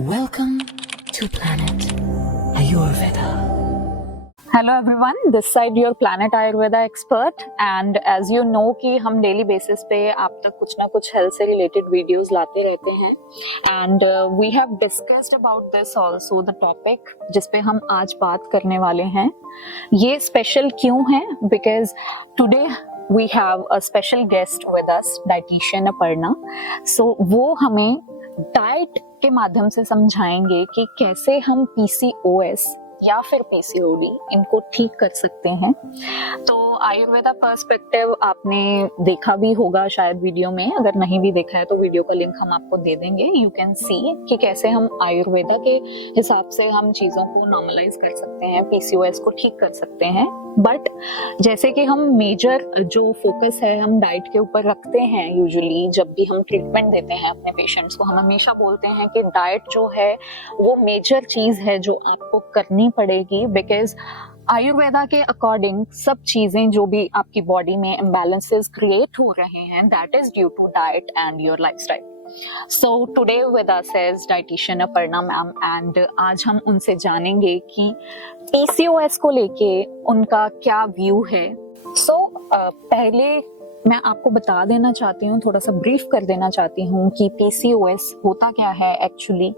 Welcome to Planet Ayurveda. Hello everyone, this side your planet Ayurveda expert and as you know कि हम daily basis पे आप तक कुछ ना कुछ हेल्थ से रिलेटेड वीडियोस लाते रहते हैं and we have discussed about this also the topic जिस पे हम आज बात करने वाले हैं। ये स्पेशल क्यों है? Because today we have a special guest with us, dietician Aparna. So वो हमें डाइट के माध्यम से समझाएंगे कि कैसे हम पीसीओएस या फिर पीसीओडी इनको ठीक कर सकते हैं। तो आयुर्वेदा पर्सपेक्टिव आपने देखा भी होगा शायद वीडियो में, अगर नहीं भी देखा है तो वीडियो का लिंक हम आपको दे देंगे। यू कैन सी कि कैसे हम आयुर्वेदा के हिसाब से हम चीजों को नॉर्मलाइज कर सकते हैं, पीसीओएस को ठीक कर सकते हैं। बट जैसे कि हम मेजर जो फोकस है हम डाइट के ऊपर रखते हैं, यूजुअली जब भी हम ट्रीटमेंट देते हैं अपने पेशेंट्स को, हम हमेशा बोलते हैं कि डाइट जो है वो मेजर चीज है जो आपको करनी पड़ेगी। बिकॉज आयुर्वेदा के अकॉर्डिंग सब चीजें जो भी आपकी बॉडी में इम्बैलेंसेस क्रिएट हो रहे हैं, that is due to diet and your lifestyle. So today with us is dietitian Aparna ma'am and आज हम उनसे जानेंगे कि PCOS को लेके उनका क्या व्यू है। पहले मैं आपको बता देना चाहती हूँ, थोड़ा सा ब्रीफ कर देना चाहती हूँ कि PCOS होता क्या है एक्चुअली।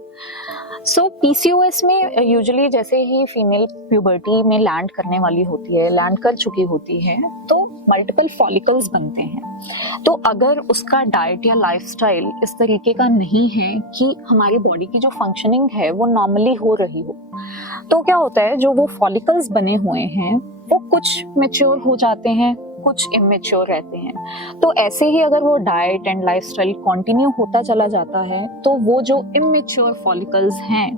PCOS में यूजुअली जैसे ही फीमेल प्यूबर्टी में लैंड करने वाली होती है, लैंड कर चुकी होती है, तो मल्टीपल फॉलिकल्स बनते हैं। तो अगर उसका डाइट या लाइफस्टाइल इस तरीके का नहीं है कि हमारी बॉडी की जो फंक्शनिंग है वो नॉर्मली हो रही हो, तो क्या होता है, जो वो फॉलिकल्स बने हुए हैं वो कुछ मैच्योर हो जाते हैं, कुछ इमेच्योर रहते हैं। तो ऐसे ही अगर वो डाइट एंड लाइफस्टाइल कंटिन्यू होता चला जाता है तो वो जो इमेच्योर फॉलिकल्स हैं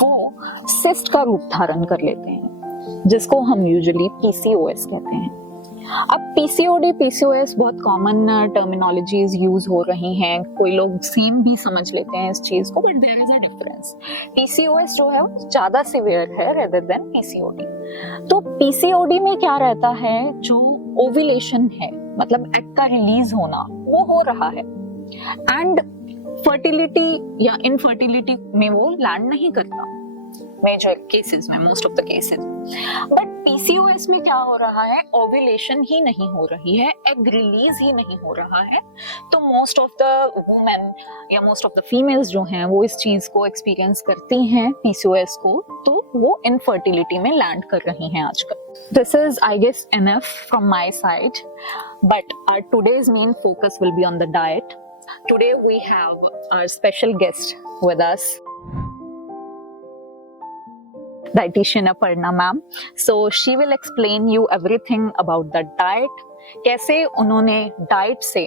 वो सिस्ट का रूप धारण कर लेते हैं, जिसको हम यूजुअली पीसीओएस कहते हैं। अब पीसीओडी पीसीओएस बहुत कॉमन टर्मिनोलॉजीज यूज हो रही हैं, कोई लोग सेम भी समझ लेते हैं इस चीज को, but there is a difference. PCOS जो है वो ज्यादा सिवियर है रेदर देन पीसीओडी। तो पीसीओडी में क्या रहता है, जो ओव्यूलेशन है, मतलब एग का रिलीज होना, वो हो रहा है एंड फर्टिलिटी या इनफर्टिलिटी में वो लैंड नहीं करता मेजर केसेस में, most of the cases. But PCOS में क्या हो रहा है, ओव्यूलेशन ही नहीं हो रही है, एग रिलीज ही नहीं हो रहा है। तो मोस्ट ऑफ द वुमेन या मोस्ट ऑफ द फीमेल्स जो हैं वो इस चीज को एक्सपीरियंस करती हैं पीसीओएस को, तो वो इनफर्टिलिटी में लैंड कर रही हैं आजकल। This is I guess enough from my side, but our today's main focus will be on the diet. Today we have our special guest with us, dietitian Aparna ma'am. So she will explain you everything about the diet, कैसे उन्होंने diet से,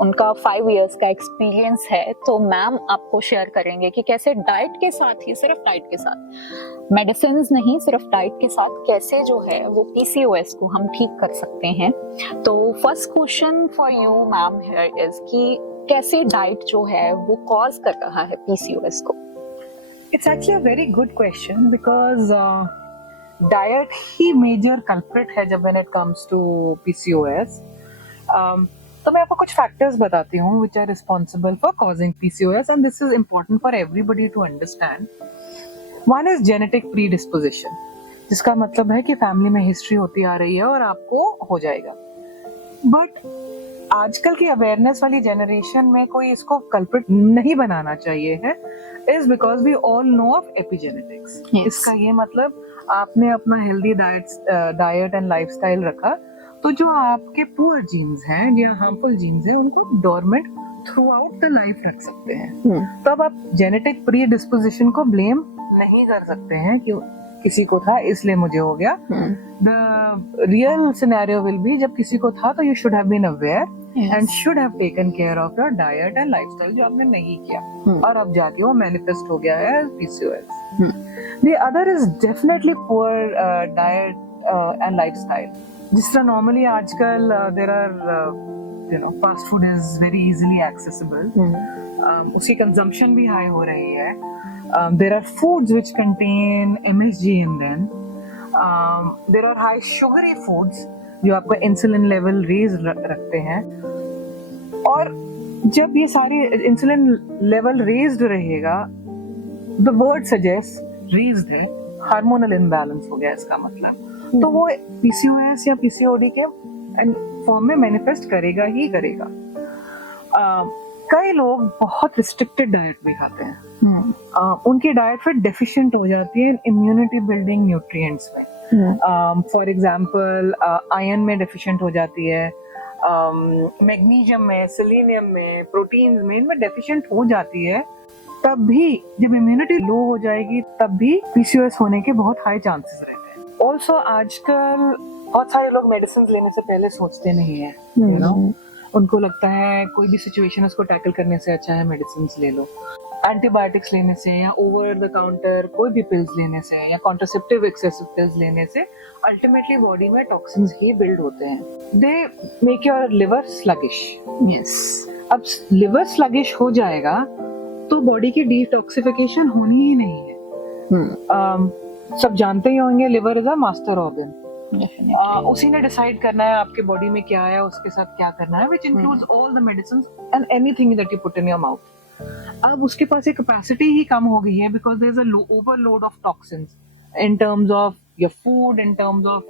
उनका 5 years का experience है, तो ma'am आपको share करेंगे कि कैसे डाइट के साथ ही, सिर्फ डाइट के साथ, मेडिसिन नहीं, सिर्फ डाइट के साथ कैसे जो है वो पीसीओएस को हम ठीक कर सकते हैं। तो first question for you ma'am here is कि कैसे डाइट जो है वो कॉज कर रहा है पीसीओएस को? It's actually a very good question because diet he major culprit है जब when it comes to PCOS. तो मैं आपको कुछ factors बताती हूँ which are responsible for causing PCOS, and this is important for everybody to understand. One is genetic predisposition, जिसका मतलब है कि फैमिली में हिस्ट्री होती आ रही है और आपको हो जाएगा। बट आजकल की अवेयरनेस वाली जनरेशन में कोई इसको कल्प्रिट नहीं बनाना चाहिए है, is because we all know of epigenetics. इसका ये मतलब आपने अपना हेल्दी डाइट एंड लाइफस्टाइल रखा, तो जो आपके पुअर जीन्स हैं या हार्मफुल जीन्स हैं उनको dormant throughout the life रख सकते हैं। तो अब आप जेनेटिक प्री डिस्पोजिशन को ब्लेम नहीं कर सकते हैं कि किसी को था इसलिए मुझे हो गया। The real scenario will be, जब किसी को था तो you should have been aware and should have taken care of your diet and lifestyle, जो आपने नहीं किया और अब जाके वो मैनिफेस्ट हो गया है PCOS. The other is definitely poor diet and lifestyle. जिस तरह नॉर्मली आजकल there are fast food is very easily accessible, उसकी कंजम्पशन भी हाई हो रही है। There are foods which contain MSG in them. There are high sugary foods जो आपका इंसुलिन लेवल रेज रखते हैं, और जब ये सारी इंसुलिन लेवल रेज्ड रहेगा द वर्ड सजेस्ट रीज्ड है, हार्मोनल इम्बैलेंस हो गया इसका मतलब, तो वो पीसीओएस या पीसीओडी के फॉर्म में मैनिफेस्ट करेगा ही करेगा। कई लोग बहुत रिस्ट्रिक्टेड डाइट भी खाते हैं, उनकी डाइट फिर डेफिशिएंट हो जाती है इम्यूनिटी बिल्डिंग न्यूट्रिएंट्स में। फॉर एग्जांपल आयरन में डेफिशिएंट हो जाती है, मैग्नीशियम में, सेलेनियम में, प्रोटीन्स में, इनमें डेफिशिएंट हो जाती है। तब भी जब इम्यूनिटी लो हो जाएगी तब भी पीसीओएस होने के बहुत हाई चांसेस रहते हैं। ऑल्सो आजकल बहुत सारे लोग मेडिसिन लेने से पहले सोचते नहीं है, you know? उनको लगता है कोई भी सिचुएशन उसको टैकल करने से अच्छा है मेडिसिन ले लो। एंटीबायोटिक्स लेने से या ओवर द काउंटर कोई भी पिल्स लेने से या कॉन्ट्रासेप्टिव एक्सेसिव पिल्स लेने से अल्टीमेटली बॉडी में टॉक्सिन्स ही बिल्ड होते हैं। They make your liver sluggish. Yes, अब लिवर स्लगिश हो जाएगा तो बॉडी की डिटॉक्सिफिकेशन होनी ही नहीं है। सब जानते ही होंगे liver is a master organ. उसी ने डिसाइड करना है आपके बॉडी में क्या है, उसके साथ क्या करना है, which includes all the medicines and anything that you put in your mouth. अब उसके पास एक कैपेसिटी ही कम हो गई है because there is a overload of toxins in terms of your food, in terms of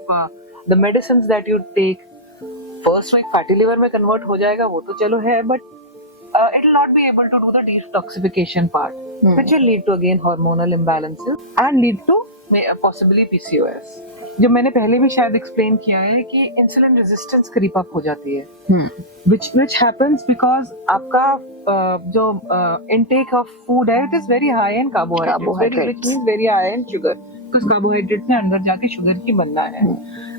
the medicines that you take. First में fatty liver में convert हो जाएगा, वो तो चलो है, but it will not be able to do the detoxification part, which will lead to again hormonal imbalances and lead to possibly PCOS. जो मैंने पहले भी शायद एक्सप्लेन किया है कि इंसुलिन रेजिस्टेंस क्रीप अप हो जाती है, which happens because आपका जो intake of food है, it is very high in carbohydrates, which means very high in sugar, because carbohydrates ने अंदर जाके शुगर की बनना है।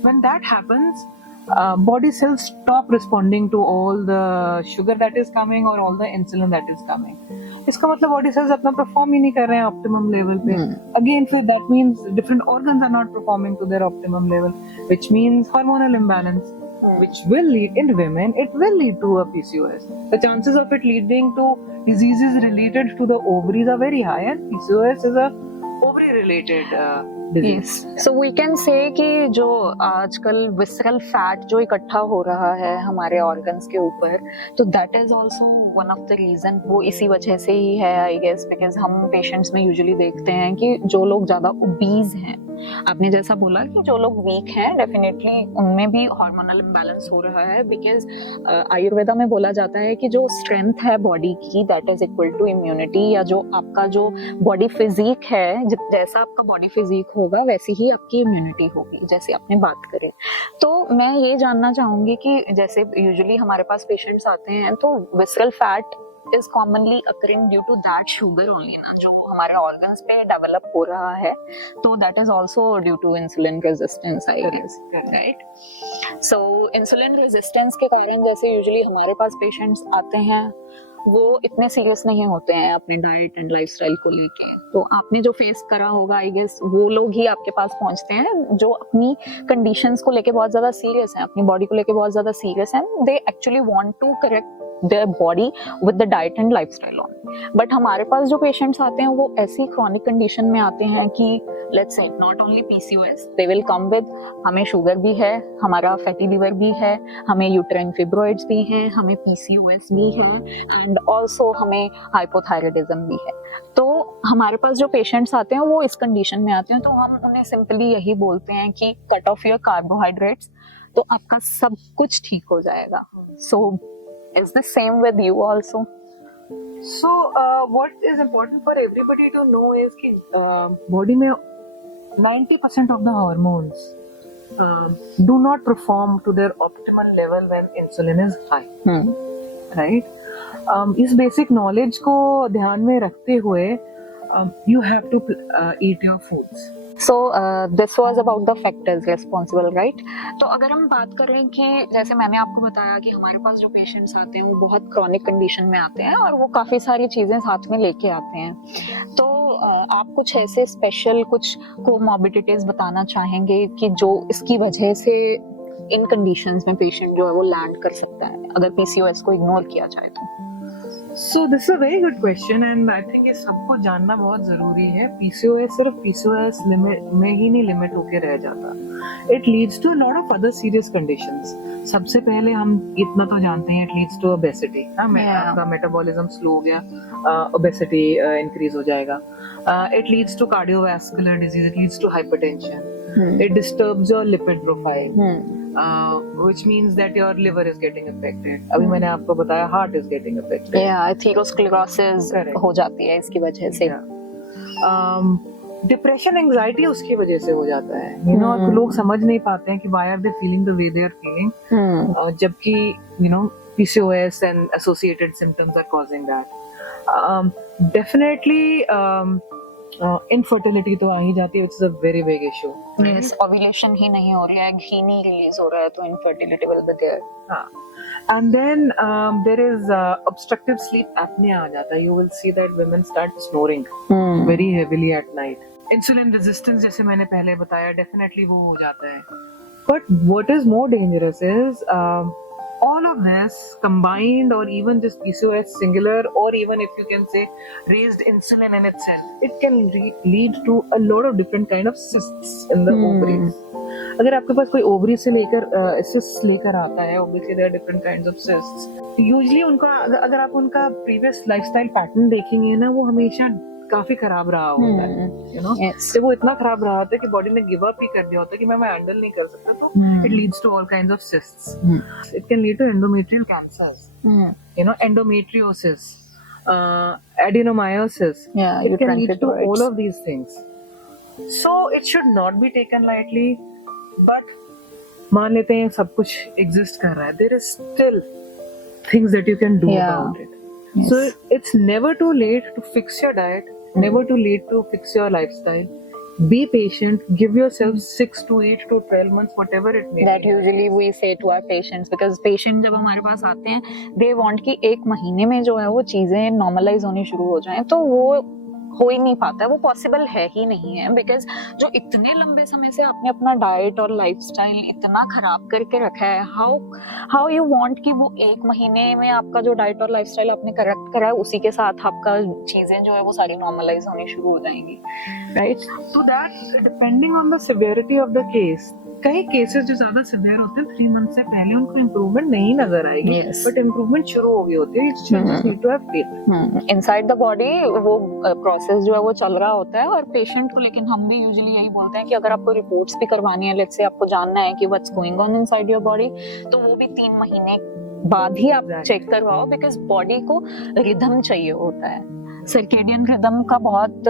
When that happens, body cells stop responding to all the sugar that is coming or all the insulin that is coming. इसका मतलब body cells अपना perform ही नहीं कर रहे हैं ऑप्टिमम लेवल पे। अगेन फिर that means different organs are not performing to their optimum level, which means hormonal imbalance, which will lead in women, it will lead to a PCOS. The chances of it leading to diseases related to the ovaries are very high, and PCOS is a ovary related disease. So we can say कि जो आजकल visceral fat जो इकट्ठा हो रहा है हमारे organs के ऊपर, तो that is also one of the reason, वो इसी वजह से ही है I guess, because हम patients में usually देखते हैं कि जो लोग ज़्यादा obese हैं, आपने जैसा बोला कि जो लोग वीक हैं डेफिनेटली उनमें भी हार्मोनल इम्बैलेंस हो रहा है, बिकॉज आयुर्वेदा में बोला जाता है कि जो स्ट्रेंथ है बॉडी की that is equal to immunity, या जो आपका जो बॉडी फिजिक है, जैसा आपका बॉडी फिजिक होगा वैसी ही आपकी इम्यूनिटी होगी, जैसे आपने बात करी। तो मैं ये जानना चाहूंगी कि जैसे यूजुअली हमारे पास पेशेंट्स आते हैं तो visceral fat is commonly occurring due to that sugar only ना, जो हमारे organs पे develop हो रहा है, तो that is also due to insulin resistance I guess, right? So insulin resistance के कारण जैसे usually हमारे पास patients आते हैं वो इतने सीरियस नहीं होते हैं अपने डाइट एंड लाइफस्टाइल को लेके, तो आपने जो फेस करा होगा आई गेस वो लोग ही आपके पास पहुंचते हैं जो अपनी कंडीशंस को लेके बहुत ज्यादा सीरियस हैं, अपनी बॉडी को लेके बहुत ज्यादा सीरियस हैं, they actually want to correct their body with the diet and lifestyle on. But हमारे पास जो patients आते हैं वो ऐसी chronic condition में आते हैं कि let's say not only PCOS, they will come with हमें शुगर भी है, हमारा फैटी लिवर भी है, हमें यूट्राइन फिब्रोइड्स भी हैं, हमें PCOS भी है एंड ऑल्सो हमें हाइपोथायराइडिज्म भी है। तो हमारे पास जो पेशेंट्स आते हैं वो इस कंडीशन में आते हैं, तो हम उन्हें सिंपली यही बोलते हैं कि कट ऑफ योर कार्बोहाइड्रेट्स, तो आपका सब कुछ ठीक हो जाएगा। So is the same with you also? So what is important for everybody to know is कि body में 90% of the hormones do not perform to their optimal level when insulin is high, right? इस basic knowledge को ध्यान में रखते हुए you have to eat your foods. So this was about the factors responsible, right? तो अगर हम बात करें कि जैसे मैंने आपको बताया कि हमारे पास जो पेशेंट्स आते हैं वो बहुत क्रॉनिक कंडीशन में आते हैं और वो काफ़ी सारी चीज़ें साथ में लेके आते हैं, तो आप कुछ ऐसे स्पेशल कुछ कोमॉर्बिडिटीज बताना चाहेंगे कि जो इसकी वजह से इन कंडीशंस में पेशेंट जो है वो लैंड कर सकता है अगर PCOS को इग्नोर किया जाए तो? So this is a very good question and I think ये सबको जानना बहुत जरूरी है. PCOS सिर्फ PCOS में ही नहीं लिमिट होके रह जाता. It leads to a lot of other serious conditions. सबसे पहले हम इतना तो जानते हैं, it leads to obesity. आपका मेटाबॉलिज्म स्लो हो गया, obesity increase हो जाएगा. It leads to cardiovascular disease. It leads to hypertension. It disturbs your lipid profile. Which means that your liver is getting affected. अभी मैंने आपको बताया heart is getting affected. Atherosclerosis हो जाती है इसकी वजह से. डिप्रेशन एंजाइटी उसकी वजह से हो जाता है. यू नो लोग समझ नहीं पाते हैं कि why are they feeling the way they are feeling. जबकि you know PCOS and associated symptoms are causing that. Definitely infertility तो आ ही जाती है, which is a very big issue. Yes, ovulation ही नहीं हो रहा है, घी नहीं रिलीज हो रहा है, तो infertility will be there. हाँ. And then there is obstructive sleep apnea आ जाता है. You will see that women start snoring very heavily at night. Insulin resistance जैसे मैंने पहले बताया, definitely वो हो जाता है. But what is more dangerous is all of this combined, or even just PCOS singular, or even if you can say raised insulin in itself, it can lead to a lot of different kind of cysts in the ovaries. अगर आपके पास कोई ovary से लेकर cysts लेकर आता है, obviously there are different kinds of cysts. Usually उनका अगर आप उनका previous lifestyle pattern देखेंगे ना, वो हमेशा काफी खराब रहा होता है. यू नो तो वो इतना खराब रहा होता है कि बॉडी ने गिव अप ही कर दिया होता है कि मैं हैंडल नहीं कर सकता. तो it leads to all kinds of cysts. It can lead to endometrial cancers, you know endometriosis, adenomyosis. It can lead to all of these things. So it should not be taken lightly. But मान लेते हैं सब कुछ exist कर रहा है, there is still things that you can do about it. So it's never too late to fix your diet, never too late to fix your lifestyle. Be patient, give yourself 6 to 8 to 12 months, whatever it may be. That usually we say to our patients, because patient जब हमारे पास आते हैं, they want कि एक महीने में जो है वो चीजें normalize होनी शुरू हो जाएं, तो वो हो ही नहीं पाता है, वो पॉसिबल है ही नहीं है. बिकॉज जो इतने लंबे समय से आपने अपना डाइट और लाइफस्टाइल इतना खराब करके रखा है, हाउ यू वांट कि वो एक महीने में आपका जो डाइट और लाइफस्टाइल आपने करेक्ट करा है उसी के साथ आपका चीजें जो है वो सारी नॉर्मलाइज होनी शुरू हो जाएंगी, right? So that depending on the severity of the case, कई केसेस जो ज्यादा सिवियर होते हैं 3 मंथ से पहले उनको इम्प्रूवमेंट नहीं नजर आएगी, बट इम्प्रूवमेंट शुरू हो गई होती है. just need to have faith. Inside the body वो प्रोसेस जो है वो चल रहा होता है. और पेशेंट को, लेकिन हम भी यूजुअली यही बोलते हैं कि अगर आपको रिपोर्ट्स भी करवानी है, लेट्स से आपको जानना है कि what's going on inside your body, तो वो भी 3 महीने बाद ही आप चेक करवाओ. बिकॉज बॉडी को रिदम चाहिए होता है. सर्केडियन रिदम का बहुत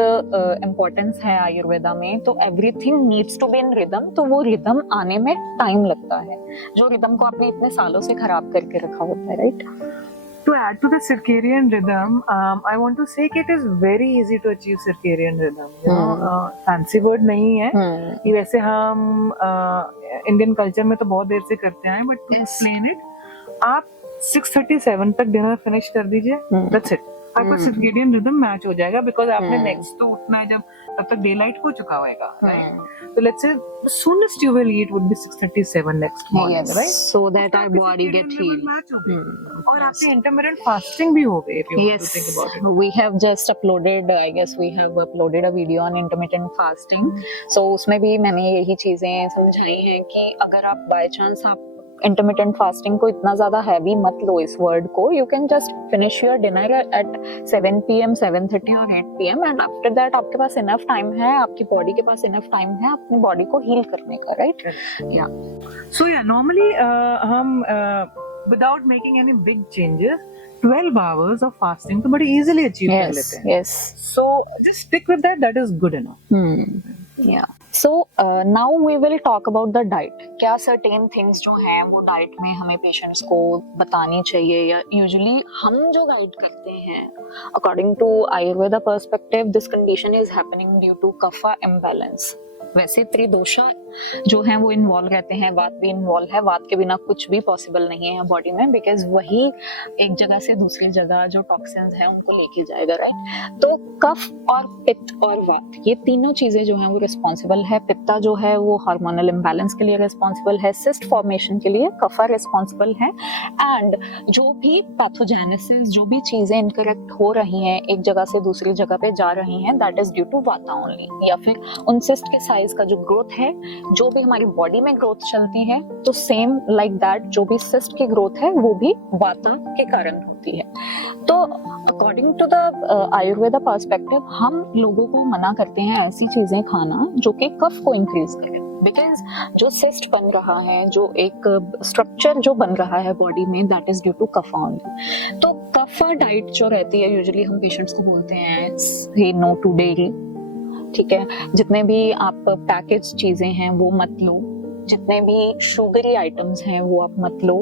इम्पोर्टेंस है आयुर्वेदा में. तो everything needs to be in rhythm. तो वो रिदम आने में टाइम लगता है, जो रिदम को आपने इतने सालों से खराब करके रखा होता है, right? To add to the circadian rhythm, I want to say that it is very easy to achieve circadian rhythm. You know, fancy word नहीं है. ये वैसे हम इंडियन कल्चर में तो बहुत देर से करते हैं, but to explain it, आप 6:37 तक डिनर फिनिश कर दीजिए. That's it. आपका सर्केडियन रिदम मैच हो जाएगा, बिकॉज आपने नेक्स्ट तो उठना है जब तब तक डे लाइट हो चुका होगा, राइट? तो let's say the soonest you will eat would be 6:37 next morning, right? So that our body get healed. और आपकी intermittent fasting भी हो गई, if you want to think about it. We have just uploaded, I guess we have uploaded a video on intermittent fasting. So उसमें भी मैंने यही चीजें समझाई हैं कि अगर आप by chance आप इंटरमिटेंट फास्टिंग को इतना ज्यादा हैवी मत लो इस वर्ड को. You can just finish your dinner eight 7 PM, 7:30 और 8 PM, एंड आफ्टर दैट आपके पास इनफ टाइम है, आपकी बॉडी के पास इनफ टाइम है अपनी बॉडी को हील करने का, राइट? या सो या नॉर्मली हम without making any big changes 12 hours of fasting तो बड़ी easily achieve कर लेते हैं. Yes. So just stick with that. That is good enough. Yeah. So now we will talk about the diet. क्या certain things जो हैं वो diet में हमें पेशेंट्स को बतानी चाहिए, या यूजुअली हम जो गाइड करते हैं according to Ayurveda perspective, this condition is happening due to kapha imbalance. वैसे त्रिदोषा जो है वो इन्वॉल्व रहते हैं, वात भी इन्वॉल्व है, वात के बिना कुछ भी पॉसिबल नहीं है बॉडी में, बिकॉज वही एक जगह से दूसरी जगह जो टॉक्सिन्स हैं उनको लेके जाएगा, राइट। तो कफ और पित्त और वात, ये तीनों चीजें जो हैं वो रिस्पॉन्सिबल है। पित्ता जो है वो हार्मोनल इम्बैलेंस के लिए रिस्पॉन्सिबल है, सिस्ट फॉर्मेशन के लिए कफा रिस्पॉन्सिबल है, एंड जो भी पैथोजेनेसिस, जो भी चीजें इनकरेक्ट हो रही हैं एक जगह से दूसरी जगह पे जा रही हैं, दैट इज ड्यू टू वाता ओनली। या फिर उन सिस्ट के साइज का जो ग्रोथ है, जो भी हमारी बॉडी में ग्रोथ चलती है, तो सेम लाइक दैट जो भी सिस्ट की ग्रोथ है वो भी वाता के कारण होती है। तो according to the Ayurveda perspective हम लोगों को मना करते हैं ऐसी चीजें खाना जो कि कफ को इंक्रीज करे, बिकॉज जो सिस्ट बन रहा है, जो एक स्ट्रक्चर जो बन रहा है बॉडी में, that is due to kapha only. तो कफा डाइट जो रहती है, यूजुअली हम पेशेंट्स को बोलते हैं से नो टू डेयरी, ठीक है। जितने भी आप पैकेज चीजें हैं वो मत लो, जितने भी शुगरी आइटम्स हैं वो आप मत लो,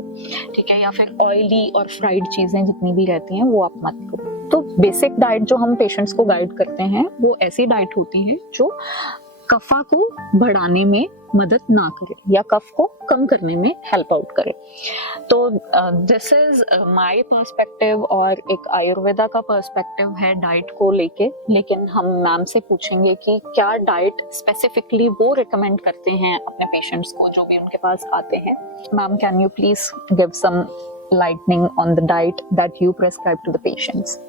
ठीक है, या फिर ऑयली और फ्राइड चीजें जितनी भी रहती हैं वो आप मत लो। तो बेसिक डाइट जो हम पेशेंट्स को गाइड करते हैं वो ऐसी डाइट होती है जो कफा को बढ़ाने में मदद ना करे या कफ को कम करने में हेल्प आउट करे। तो दिस इज माय पर्सपेक्टिव और एक आयुर्वेदा का पर्सपेक्टिव है डाइट को लेके। लेकिन हम मैम से पूछेंगे कि क्या डाइट स्पेसिफिकली वो रिकमेंड करते हैं अपने पेशेंट्स को जो भी उनके पास आते हैं। Ma'am, can you please give some lightning on the diet that you prescribe to the patients?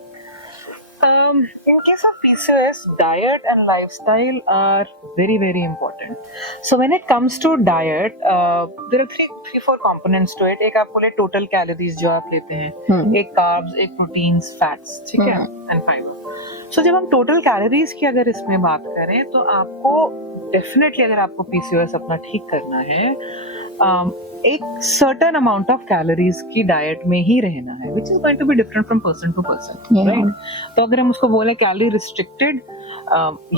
In case of PCOS, diet and lifestyle are very, very important. So when it comes to diet, there are three, four components to it. एक आप बोले total calories जो आप लेते हैं, एक carbs, एक proteins, fats, ठीक है, and fiber. So जब हम total calories की अगर इसमें बात करें तो आपको definitely अगर आपको PCOS अपना ठीक करना है, एक certain amount of calories की diet में ही रहना है, which is going to be different from person to person, right? तो अगर हम उसको बोले calorie restricted,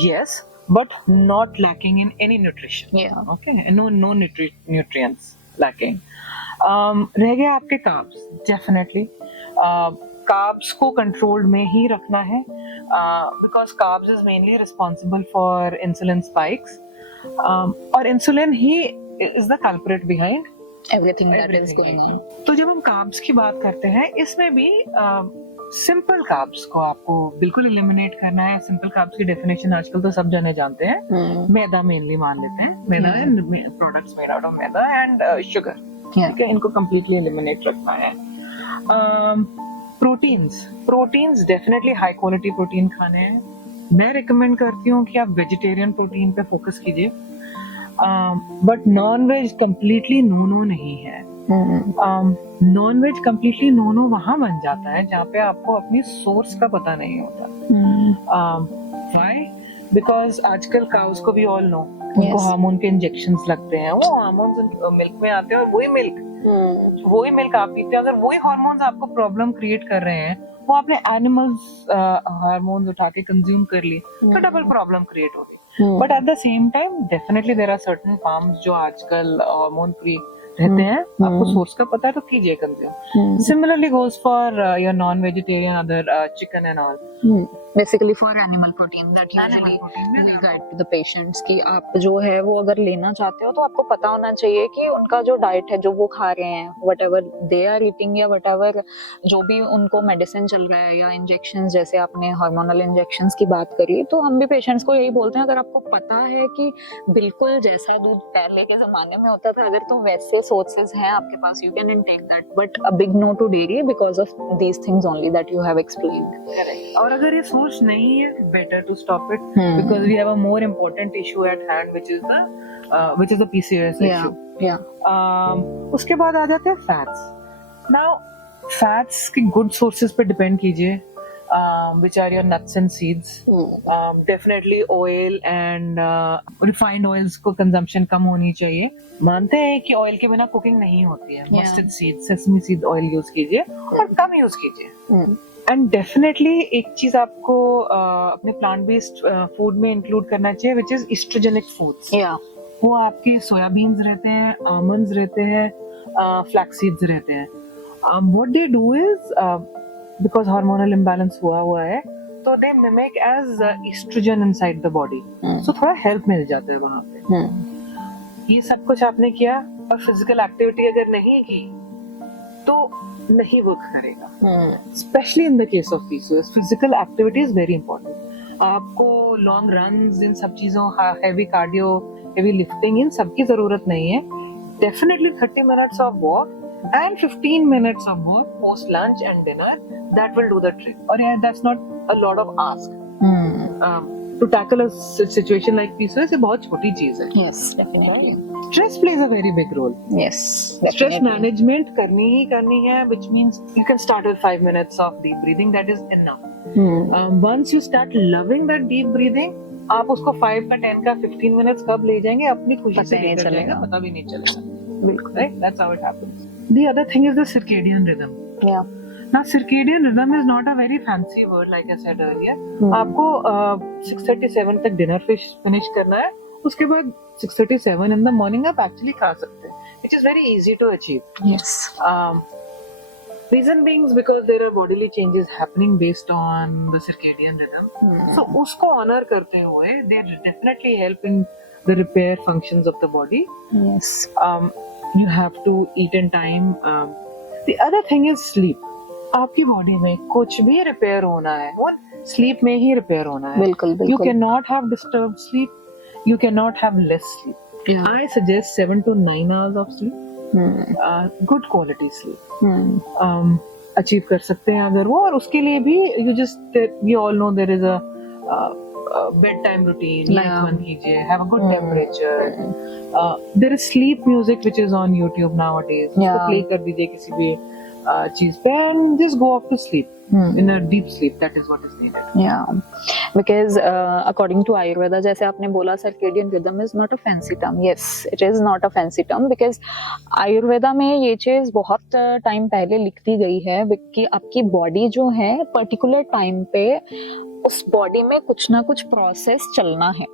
yes, but not lacking in any nutrition, okay, no nutrients lacking. रह गया आपके carbs, definitely carbs को controlled में ही रखना है, because carbs is mainly responsible for insulin spikes, और insulin he is the culprit behind everything that is going on. तो जब हम कार्ब्स की बात करते हैं, इसमें भी सिंपल कार्ब्स को आपको बिल्कुल एलिमिनेट करना है। सिंपल कार्ब्स की डेफिनेशन आजकल तो सब जने जानते हैं, मैदा मेनली मान लेते हैं, maida and products made out of maida and sugar, ठीक है, इनको कंप्लीटली एलिमिनेट रखना है। Proteins definitely high quality protein खाने हैं। मैं रिकमेंड करती हूँ कि आप वेजिटेरियन प्रोटीन पे फोकस कीजिए, but non veg completely no नहीं है। नॉन वेज कम्प्लीटली नो वहां बन जाता है जहाँ पे आपको अपनी सोर्स का पता नहीं होता। व्हाई? बिकॉज आजकल काउस को भी ऑल नो, उनको हार्मोन के इंजेक्शंस लगते हैं, वो हार्मोन्स मिल्क में आते हैं और वही मिल्क आप पीते हैं। अगर वही हार्मोन्स आपको प्रॉब्लम क्रिएट कर रहे हैं, वो आपने एनिमल्स हार्मोन्स उठा के कंज्यूम कर लिए, तो डबल प्रॉब्लम क्रिएट होगी। But at the same time, definitely there are certain farms जो आजकल हार्मोन फ्री रहते हैं, आपको सोर्स का पता है तो कीजिए consume. Similarly goes for your non-vegetarian, other chicken and all. Basically for animal protein that usually we guide to the patients कि आप जो है वो अगर लेना चाहते हो तो आपको पता होना चाहिए कि उनका जो डाइट है, जो वो खा रहे हैं, whatever they are eating या whatever जो भी उनको मेडिसिन चल रहा है या इंजेक्शंस, जैसे आपने हार्मोनल इंजेक्शंस की बात करी, तो हम भी पेशेंट्स को यही बोलते हैं, अगर आपको पता है कि बिल्कुल जैसा दूध पहले के जमाने में होता था, अगर तो वैसे सोर्सेज हैं आपके पास, you can intake that, but a big no to dairy because of these things only that you have explained. Correct. और अगर ये सोर्स नहीं है, better to stop it, because we have a more important issue at hand, which is the PCOS issue. उसके बाद आ जाते हैं fats. Now fats की good sources पे depend कीजिए, which are your nuts and seeds. Definitely oil and refined oils को consumption कम होनी चाहिए। मानते हैं कि oil के बिना cooking नहीं होती है। Mustard seeds, sesame seed oil use कीजिए और कम use कीजिए। And definitely एक चीज आपको अपने plant based food में include करना चाहिए, which is estrogenic foods. वो आपके सोयाबीन्स रहते हैं, almonds रहते हैं, flax seeds रहते हैं। What they do is because hormonal imbalance हुआ है, तो they mimic as estrogen inside the body, so थोड़ा हेल्प मिल जाता है वहां पे। ये सब कुछ आपने किया और फिजिकल एक्टिविटी अगर नहीं की तो नहीं वर्क करेगा, specially in the case of PCOS. Physical activity is very important. आपको लॉन्ग रन्स, इन सब चीजों, हैवी कार्डियो, हेवी लिफ्टिंग, इन सब की जरूरत नहीं है। Definitely 30 minutes of walk and 15 minutes of work post lunch and dinner, that will do the trick. Or yeah, that's not a lot of ask. To tackle a situation like PCOS, ये बहुत छोटी चीज है। Yes, definitely. Stress plays a very big role. Yes, Stress definitely. management करनी ही करनी है, which means you can start with 5 minutes of deep breathing. That is enough. Once you start loving that deep breathing, आप उसको 5 का 10 का 15 minutes कब ले जाएंगे अपनी खुशी से लेकर जाएंगे, पता भी नहीं चलेगा। बिल्कुल, right? That's how it happens. The other thing is the circadian rhythm. Yeah. Now, circadian rhythm is not a very fancy word, like I said earlier. आपको 6:37 तक डिनर फिनिश करना है, उसके बाद 6:37 in the morning आप actually खा सकते हैं, which is very easy to achieve. Yes. Reason being is because there are bodily changes happening based on the circadian rhythm. So उसको honor करते हुए, they definitely help in the repair functions of the body. Yes. You have to eat in time. The other thing is sleep. आपकी body में कुछ भी repair होना है वो स्लीप में ही रिपेयर होना है। बिल्कुल, बिल्कुल। You cannot have disturbed sleep. You cannot have less sleep. Yeah. I suggest 7 to 9 hours of sleep. Good quality sleep. Achieve कर सकते हैं अगर वो, और उसके लिए भी we all know there is a bedtime routine. Light one कीजिए, have a good temperature. There is sleep music which is on YouTube nowadays. उसको play कर दीजिए किसी भी चीज पे and just go off to sleep. In a deep sleep, that is what is needed. Yeah, because according to Ayurveda, जैसे आपने बोला, circadian rhythm is not a fancy term. Yes, it is not a fancy term because Ayurveda में ये चीज बहुत time पहले लिख दी गई है कि आपकी बॉडी जो है पर्टिकुलर टाइम पे उस बॉडी में कुछ ना कुछ प्रोसेस चलना है।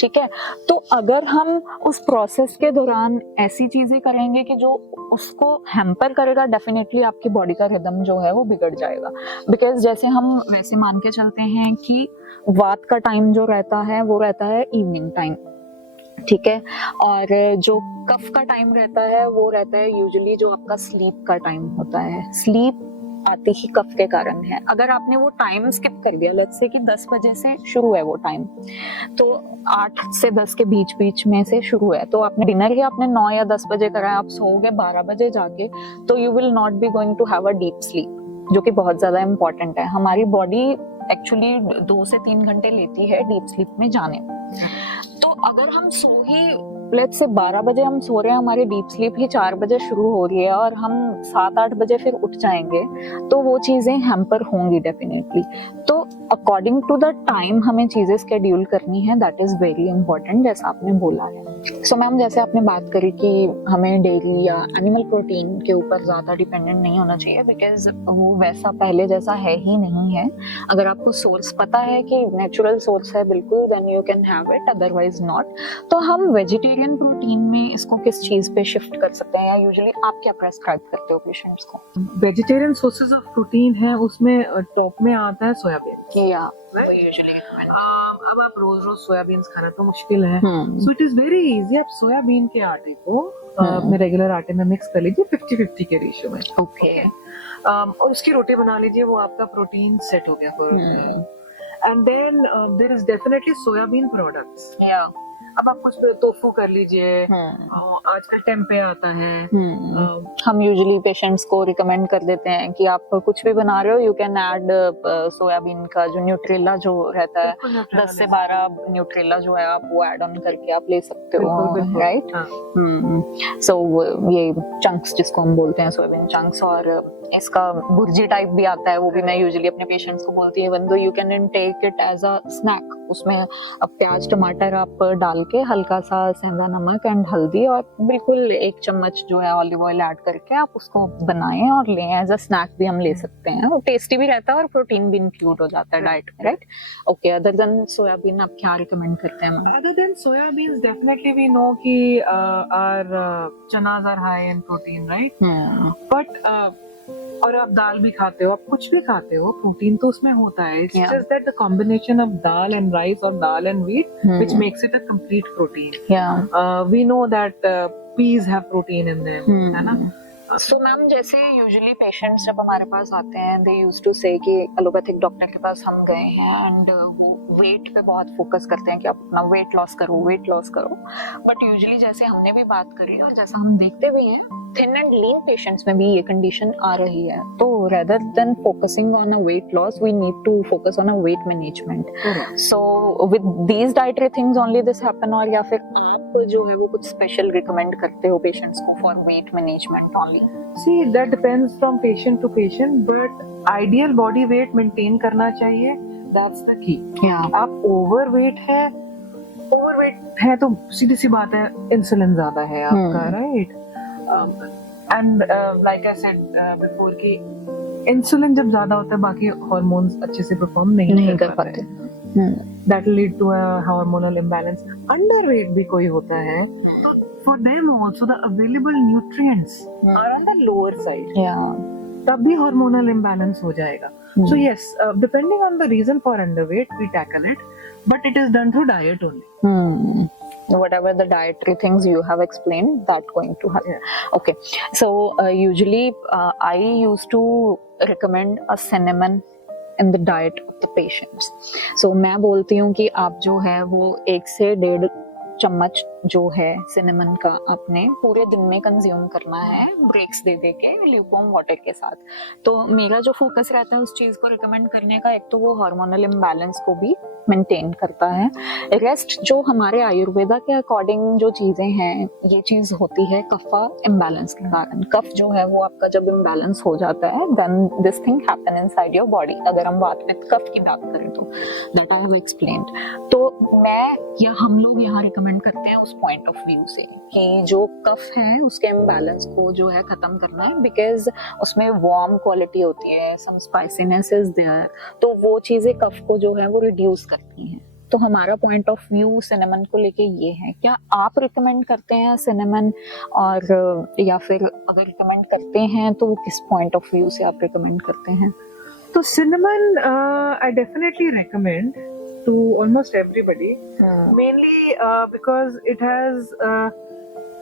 ठीक है, तो अगर हम उस प्रोसेस के दौरान ऐसी चीजें करेंगे कि जो उसको हैम्पर करेगा, डेफिनेटली आपकी बॉडी का रिदम जो है वो बिगड़ जाएगा। बिकॉज जैसे हम वैसे मान के चलते हैं कि वात का टाइम जो रहता है वो रहता है इवनिंग टाइम, ठीक है, और जो कफ का टाइम रहता है वो रहता है यूजुअली जो आपका स्लीप का टाइम होता है। स्लीप आते ही कफ के कारण है। अगर आपने वो टाइम स्किप कर दिया, लेट्स से कि 10 बजे से शुरू है वो टाइम, तो 8 से 10 के बीच बीच में से शुरू है, तो आपने डिनर ही आपने 9 या 10 बजे करा है, आप सोओगे 12 बजे जाके, तो you will not be going to have a deep sleep, जो कि बहुत ज्यादा इंपॉर्टेंट है। हमारी बॉडी एक्चुअली 2 से 3 घंटे लेती है डीप स्लीप में जाने। तो अगर हम सो ही, लेट्स से 12 बजे हम सो रहे हैं, हमारी डीप स्लीप ही 4 बजे शुरू हो रही है और हम 7-8 बजे फिर उठ जाएंगे, तो वो चीजें हैम्पर होंगी डेफिनेटली। तो अकॉर्डिंग टू द टाइम हमें चीजें शेड्यूल करनी है, दैट इज वेरी इंपॉर्टेंट, जैसा आपने बोला है। सो मैम, जैसे आपने बात करी कि हमें डेयरी या एनिमल प्रोटीन के ऊपर ज्यादा डिपेंडेंट नहीं होना चाहिए, बिकॉज वो वैसा पहले जैसा है ही नहीं है। अगर आपको सोर्स पता है कि नेचुरल सोर्स है बिल्कुल, then you can have it, otherwise not. तो हम वेजिटेरियन प्रोटीन में इसको किस चीज पे शिफ्ट कर सकते हैं, या यूजुअली आप क्या प्रेस्क्राइब करते हो पेशेंट्स को? वेजिटेरियन सोर्सेज ऑफ प्रोटीन है, उसमें टॉप में आता है सोयाबीन। या अब आप रोज रोज सोयाबीन खाना तो मुश्किल है, so it is very easy. आप सोयाबीन के आटे को अपने रेगुलर आटे में मिक्स कर लीजिए 50-50 के रेशियो में। ओके, और उसकी रोटी बना लीजिए, वो आपका प्रोटीन सेट हो गया। And then there is definitely soybean products. या अब आप कुछ टोफू कर लीजिए, आजकल टेम्पे आता है। हम यूजुअली पेशेंट्स को रिकमेंड कर देते हैं कि आप कुछ भी बना रहे हो, यू कैन ऐड सोयाबीन का जो न्यूट्रेला जो रहता है, 10 से 12 न्यूट्रेला जो है आप वो ऐड ऑन करके आप ले सकते हो, राइट? सो ये चंक्स जिसको हम बोलते हैं सोयाबीन चंक्स, और इसका भुर्जी टाइप भी आता है, वो भी मैं यूजुअली अपने पेशेंट्स को बोलती है, one you can take it as a snack. उसमें अब प्याज टमाटर आप डाल के हल्का सा सेंधा नमक एंड हल्दी और बिल्कुल 1 चम्मच जो है ऑलिव ऑयल ऐड करके आप उसको बनाएं और लें, एज अ स्नैक भी हम ले सकते हैं। वो टेस्टी भी रहता है और प्रोटीन भी इंक्लूड हो जाता है डाइट में, right? Okay, other than soybean आप क्या रिकमेंड करते हैं? Other than soybean definitely we know कि our chanas are high in protein, right? But और आप दाल भी खाते हो, आप कुछ भी खाते हो, प्रोटीन तो उसमें होता है. It's Yeah. just that the combination of dal and rice or dal and wheat, which makes it a complete protein. Yeah. We know that peas have protein in them, है ना? सो मैम जैसे usually patients जब हमारे पास आते हैं they used to से कि allopathic doctor के पास हम गए हैं एंड वो वेट पे बहुत फोकस करते हैं कि आप अपना वेट लॉस करो बट यूजुअली जैसे हमने भी बात करी और जैसा हम देखते भी हैं थिन एंड लीन पेशेंट्स में भी ये कंडीशन आ रही है. तो rather than focusing on a weight loss we need to focus on a weight management. So with these dietary things only this happen और या फिर आप जो है वो कुछ स्पेशल रिकमेंड करते हो पेशेंट्स को for weight management only? See, that depends from patient to patient, but ideal body weight maintain करना चाहिए. That's the key. Yeah. आप overweight है तो सीधी सी बात है इंसुलिन ज्यादा है आपका, right? And like I said before कि इंसुलिन जब ज्यादा होता है बाकी हार्मोन्स अच्छे से परफॉर्म नहीं कर पाते. That will lead to a hormonal imbalance. Underweight भी कोई होता है तो for them also the available nutrients are on the lower side. Yeah. तब भी hormonal imbalance हो जाएगा. So yes, depending on the reason for underweight, we tackle it, but it is done through diet only. Whatever the dietary things you have explained, that going to happen. Yeah. Okay. So usually I used to recommend a cinnamon in the diet of the patients. So मैं बोलती हूँ कि आप जो है वो 1 से 1.5 चम्मच जो है सिनेमन का आपने पूरे दिन में कंज्यूम करना है ब्रेक्स दे दे के ल्यूकवार्म वाटर के साथ. तो मेरा जो फोकस रहता है उस चीज को रिकमेंड करने का, एक तो वो हार्मोनल इम्बैलेंस को भी मेंटेन करता है. रेस्ट जो हमारे आयुर्वेदा के अकॉर्डिंग जो चीजें हैं ये चीज होती है कफा इम्बैलेंस के कारण. कफ जो है वो आपका जब इम्बैलेंस हो जाता है then this thing happen inside your body. अगर हम बात में कफ की बात करें तो दैट आई हैव एक्सप्लेन्ड. तो मैं या हम लोग यहाँ रिकमेंड करते हैं उस पॉइंट ऑफ व्यू से कि जो कफ है उसके इम्बैलेंस को जो है खत्म करना है बिकॉज उसमें वार्म क्वालिटी होती है, सम स्पाइसीनेस इज देयर, तो वो चीजें कफ को जो है वो रिड्यूस करती हैं. तो हमारा पॉइंट ऑफ व्यू सिनेमन को लेके ये है. क्या आप रिकमेंड करते हैं सिनेमन और या फिर अगर रिकमेंड करते हैं तो किस पॉइंट ऑफ व्यू से आप रिकमेंड करते हैं? तो cinnamon I definitely recommend to almost everybody, mainly because it has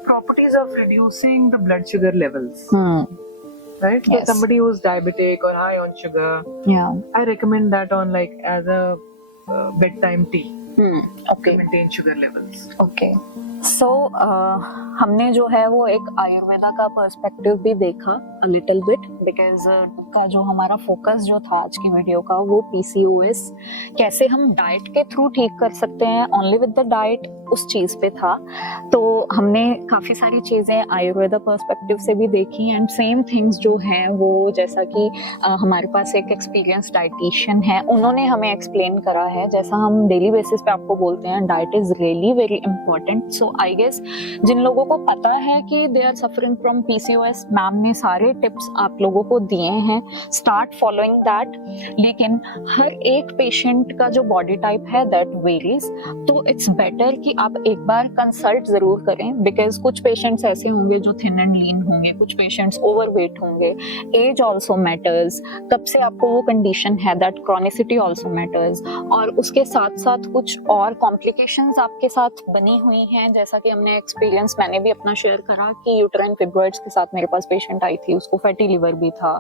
properties of reducing the blood sugar levels. Right? Yes. So somebody who's diabetic or high on sugar, Yeah. I recommend that on like as a bedtime tea Okay. to maintain sugar levels. Okay. So हमने जो है वो एक आयुर्वेदा का perspective भी देखा a little bit because का जो हमारा फोकस जो था आज की वीडियो का वो पीसीओएस कैसे हम डाइट के थ्रू ठीक कर सकते हैं, ओनली विद द डाइट, उस चीज पे था. तो हमने काफी सारी चीजें आयुर्वेदा पर्सपेक्टिव से भी देखी एंड सेम थिंग्स जो हैं वो जैसा कि हमारे पास एक एक्सपीरियंस डाइटिशियन है उन्होंने हमें एक्सप्लेन करा है. जैसा हम डेली बेसिस पे आपको बोलते हैं diet is really very important. So I guess जिन लोगों को पता है कि they are suffering from PCOS, ma'am ने सारे टिप्स आप लोगों को दिए हैं, स्टार्ट फॉलोइंग दैट. लेकिन हर एक पेशेंट का जो बॉडी टाइप है दैट वेरीज, तो इट्स बेटर कि आप एक बार कंसल्ट जरूर करें बिकॉज कुछ पेशेंट्स ऐसे होंगे जो थिन एंड लीन होंगे, कुछ पेशेंट्स ओवरवेट होंगे, एज ऑल्सो मैटर्स, कब से आपको वो कंडीशन है दैट क्रॉनिसिटी ऑल्सो मैटर्स, और उसके साथ साथ कुछ और कॉम्प्लिकेशंस आपके साथ बनी हुई हैं. जैसा कि हमने एक्सपीरियंस मैंने भी अपना शेयर करा कि यूट्राइन फिब्रॉइड्स के साथ मेरे पास पेशेंट आई थी, उसको फैटी लिवर भी था.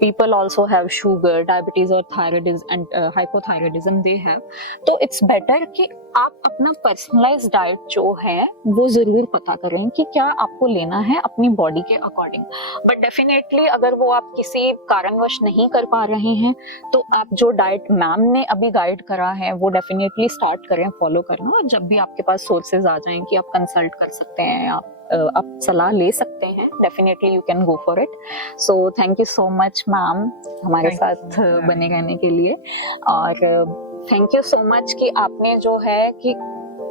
People also have sugar, diabetes और thyroidism and hypothyroidism they have. तो इट्स बेटर कि आप अपना पर्सनलाइज डाइट जो है वो जरूर पता करें कि क्या आपको लेना है अपनी बॉडी के अकॉर्डिंग. बट डेफिनेटली अगर वो आप किसी कारणवश नहीं कर पा रहे हैं तो आप जो डाइट मैम ने अभी गाइड करा है वो डेफिनेटली स्टार्ट करें फॉलो करना. और जब भी आपके पास सोर्सेज आ जाएं कि आप कंसल्ट कर सकते हैं, आप सलाह ले सकते हैं, definitely you can go for it. So thank you so much ma'am हमारे साथ बने रहने के लिए. और थैंक यू सो मच कि आपने जो है कि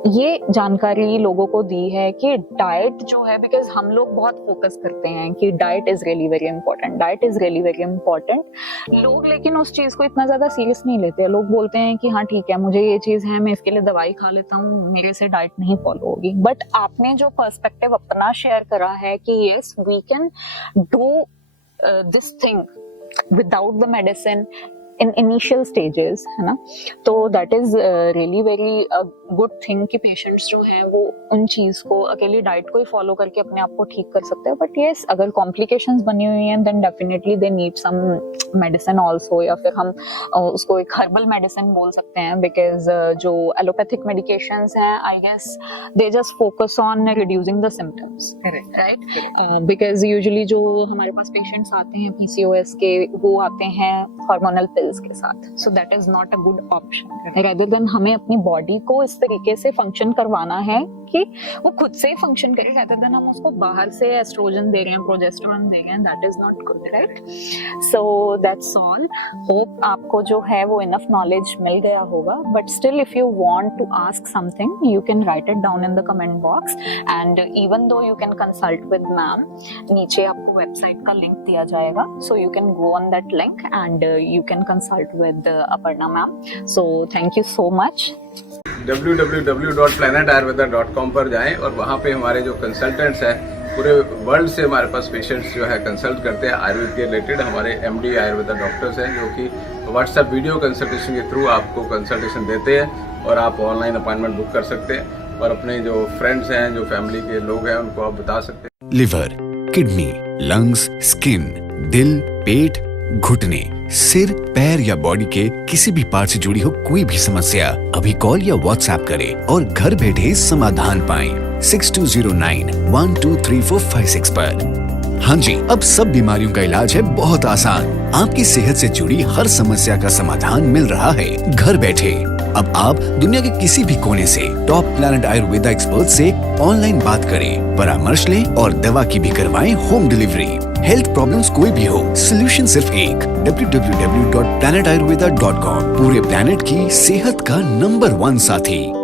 ये जानकारी लोगों को दी है कि डाइट जो है, बिकॉज हम लोग बहुत फोकस करते हैं कि diet is really very important, diet is really very important. लोग लेकिन उस चीज को इतना ज्यादा सीरियस नहीं लेते. लोग बोलते हैं कि हाँ ठीक है मुझे ये चीज है, मैं इसके लिए दवाई खा लेता हूँ, मेरे से डाइट नहीं फॉलो होगी. बट आपने जो पर्सपेक्टिव अपना शेयर करा है कि yes we can do this thing without the medicine in initial stages, है ना, तो that is really very good thing कि patients जो हैं वो उन चीज़ को अकेली डाइट को ही फॉलो करके अपने आप को ठीक कर सकते हैं. बट येस, अगर कॉम्प्लिकेशंस बनी हुई हैं then definitely they need some medicine also, या फिर हम उसको एक हर्बल मेडिसिन बोल सकते हैं, बिकॉज जो एलोपैथिक मेडिकेशंस हैं I guess they just focus on reducing the symptoms, right? Because usually जो हमारे पास पेशेंट्स आते हैं PCOS के, वो आते हैं हार्मोनल पिल्स के साथ, so that is not a good option. Rather than हमें अपनी बॉडी को इस तरीके से फंक्शन करवाना है कि वो खुद से फंक्शन करे, रेदर देन हम उसको बाहर से एस्ट्रोजन दे रहे हैं, प्रोजेस्टेरोन दे रहे हैं. That is not good, right? So that's all. Hope आपको जो है वो इनफ नॉलेज मिल गया होगा. But still if you want to ask something you can write it down in the comment box, and even though you can consult with ma'am. नीचे आपको website का लिंक दिया जाएगा, so you can go on that link and you can consult with Aparna ma'am. So thank you so much. www.planetayurveda.com पर जाएं और वहाँ पे हमारे जो कंसल्टेंट्स हैं पूरे वर्ल्ड से हमारे पास पेशेंट्स जो है कंसल्ट करते हैं आयुर्वेद के रिलेटेड. हमारे MD आयुर्वेदा डॉक्टर्स हैं जो कि व्हाट्सएप वीडियो कंसल्टेशन के थ्रू आपको कंसल्टेशन देते हैं और आप ऑनलाइन अपॉइंटमेंट बुक कर सकते हैं और अपने जो फ्रेंड्स हैं, जो फैमिली के लोग हैं, उनको आप बता सकते हैं. लिवर, किडनी, लंग्स, स्किन, दिल, पेट, घुटने, सिर, पैर या बॉडी के किसी भी पार्ट से जुड़ी हो कोई भी समस्या, अभी कॉल या व्हाट्सएप करें और घर बैठे समाधान पाएं 6209123456 पर. हाँ जी, अब सब बीमारियों का इलाज है बहुत आसान. आपकी सेहत से जुड़ी हर समस्या का समाधान मिल रहा है घर बैठे. अब आप दुनिया के किसी भी कोने से टॉप प्लैनेट आयुर्वेदा एक्सपर्ट से ऑनलाइन बात करें, परामर्श लें और दवा की भी करवाएं होम डिलीवरी. हेल्थ प्रॉब्लम्स कोई भी हो, सोल्यूशन सिर्फ एक. www.planetayurveda.com. पूरे प्लैनेट की सेहत का नंबर 1 साथी.